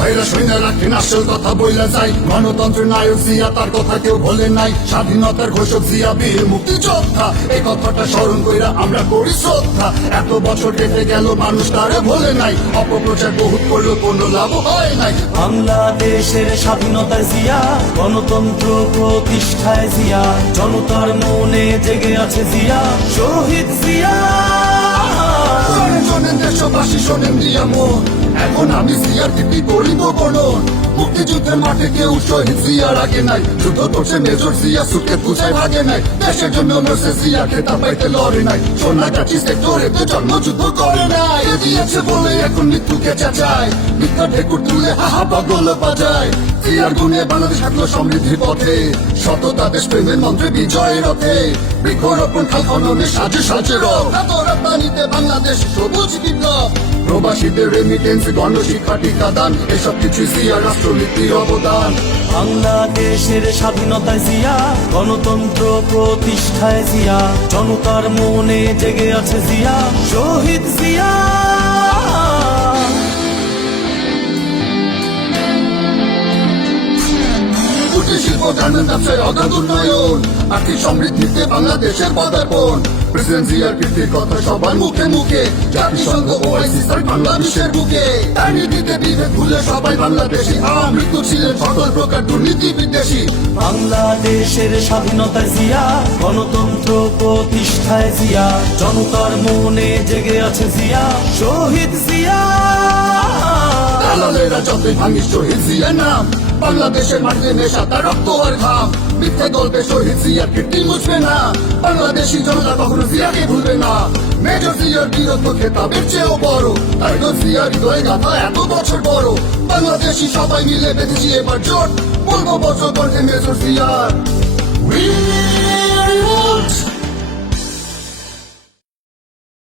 ভাইরা শুনে রাখেন আসল কথা বইলা যায়, গণতন্ত্রের নায়ক জিয়া তার কথা কেউ ভোলে নাই, স্বাধীনতার ঘোষক জিয়া বীর মুক্তিযোদ্ধা, এই কথাটা স্মরণ কইরা আমরা করি শ্রদ্ধা। এত বছর কেটে গেল মানুষ তারে ভোলে নাই, অপপ্রচার বহুত করলো কোনো লাভ হয় নাই। বাংলাদেশের স্বাধীনতার জিয়া, গণতন্ত্র প্রতিষ্ঠায় জিয়া, জনতার মনে জেগে আছে জিয়া, শহীদ জিয়া। শোনেন শোনেন দেশবাসী শোনেন দিয়া মন, এখন আমি জিয়ার কীর্তি করিব বর্ণন। মুক্তিযুদ্ধের মাঠে কেউ শহীদ জিয়ার আগে নাই, যুদ্ধ করছে মেজর জিয়া সুটকে পূজায় ভাগে নাই, দেশের জন্য মরছে জিয়া খেতা পাইতে লড়ে নাই, সোনাগাছি সেক্টরে তো জন্মযুদ্ধ করে নাই। এ দিয়েছে বলে এখন মৃত্যুকে চেঁচায়, মিথ্যা ঢেকুর তুলে হাহা পাগল বাজায়। জিয়ার গুণে বাংলাদেশ হাঁটলো সমৃদ্ধির পথে, সততা দেশ প্রেমের মন্ত্রে বিজয়ের রথে, বৃক্ষরোপণ খাল খননে সাজে সাজে রথ, রাজধানীতে বাংলাদেশ সবুজ বিপ্লব, প্রবাসীদের রেমিটেন্স গণশিক্ষা টিকাদান, এসব কিছু জিয়ার রাষ্ট্রনীতির অবদান। বাংলাদেশের স্বাধীনতায় জিয়া, গণতন্ত্র প্রতিষ্ঠায় জিয়া, জনতার মনে জেগে আছে জিয়া, শহীদ জিয়া। কুটির শিল্প গার্মেন্ট ব্যবসায় অগাধ উন্নয়ন, আর্থিক সমৃদ্ধিতে বাংলাদেশের পদার্পণ, প্রেসিডেন্ট জিয়ার কীর্তির কথা সবার মুখে মুখে, জাতিসংঘ ওআইসি স্যার বাংলা বিশ্বের বুকে, তার নীতিতে বিভেদ ভুলে সবাই বাংলাদেশি, আমৃত্যু ছিলেন সকল প্রকার দুর্নীতি বিদ্বেষী। বাংলাদেশের স্বাধীনতার জিয়া, গণতন্ত্র প্রতিষ্ঠায় জিয়া, জনতার মনে জেগে আছে জিয়া, শহীদ জিয়া। দালালেরা যতই ভাঙিস শহীদ জিয়ার নাম, বাংলাদেশের মাটিতে নেশা তার রক্ত আর ঘাম, মিথ্যে গল্পে শহীদ জিয়ার কীর্তি মুছবে না, বাংলাদেশি জনতা কখনো জিয়াকে ভুলবে না। মেজর জিয়ার বীরত্ব খেতাবের চেয়েও বড়, তাই তো জিয়ার হৃদয় গাথা এত বছর বড়, বাংলাদেশি সবাই মিলে বেঁধেছি এবার জোট, বলবো বছর কণ্ঠে মেজর জিয়ার।